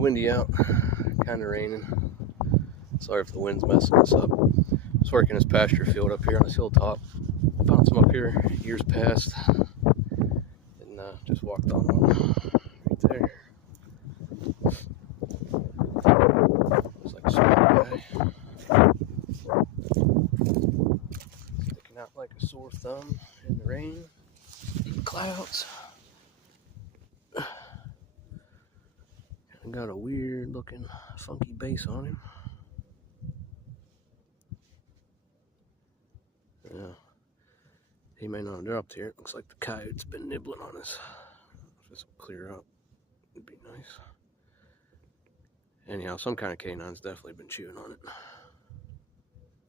windy out, kind of raining. Sorry if the wind's messing us up. I was working this pasture field up here on this hilltop. Found some up here years past, and just walked on one right there. Looks like a small guy, sticking out like a sore thumb in the rain, in clouds. Got a weird looking funky base on him. Yeah, he may not have dropped here. It looks like the coyote's been nibbling on us. If this will clear up, it'd be nice. Anyhow, some kind of canine's definitely been chewing on it.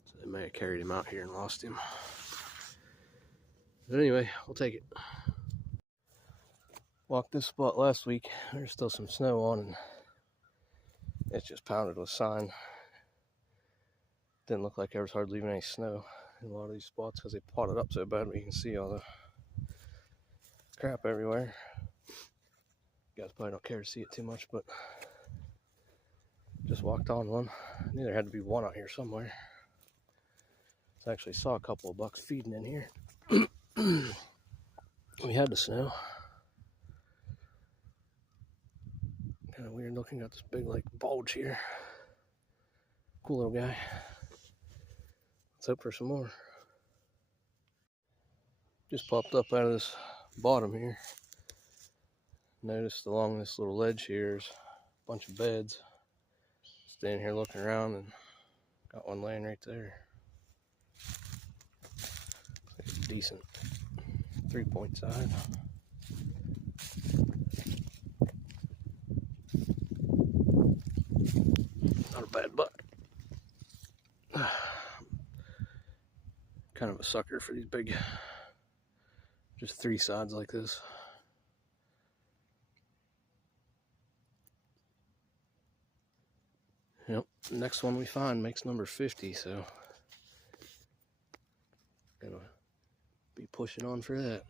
So they may have carried him out here and lost him. But anyway, we'll take it. Walked this spot last week. There's still some snow on, and it's just pounded with sign. Didn't look like there was hardly even any snow in a lot of these spots because they potted up so bad you can see all the crap everywhere. You guys probably don't care to see it too much, but just walked on one. I knew there had to be one out here somewhere. I actually saw a couple of bucks feeding in here. We had the snow. Kind of weird looking. Got this big like bulge here. Cool little guy. Let's hope for some more. Just popped up out of this bottom here. Noticed along this little ledge here, there's a bunch of beds. Standing here looking around and got one laying right there. It's a decent 3-point side. Not a bad buck. Kind of a sucker for these big, just 3 sides like this. Yep, next one we find makes number 50, so gonna be pushing on for that.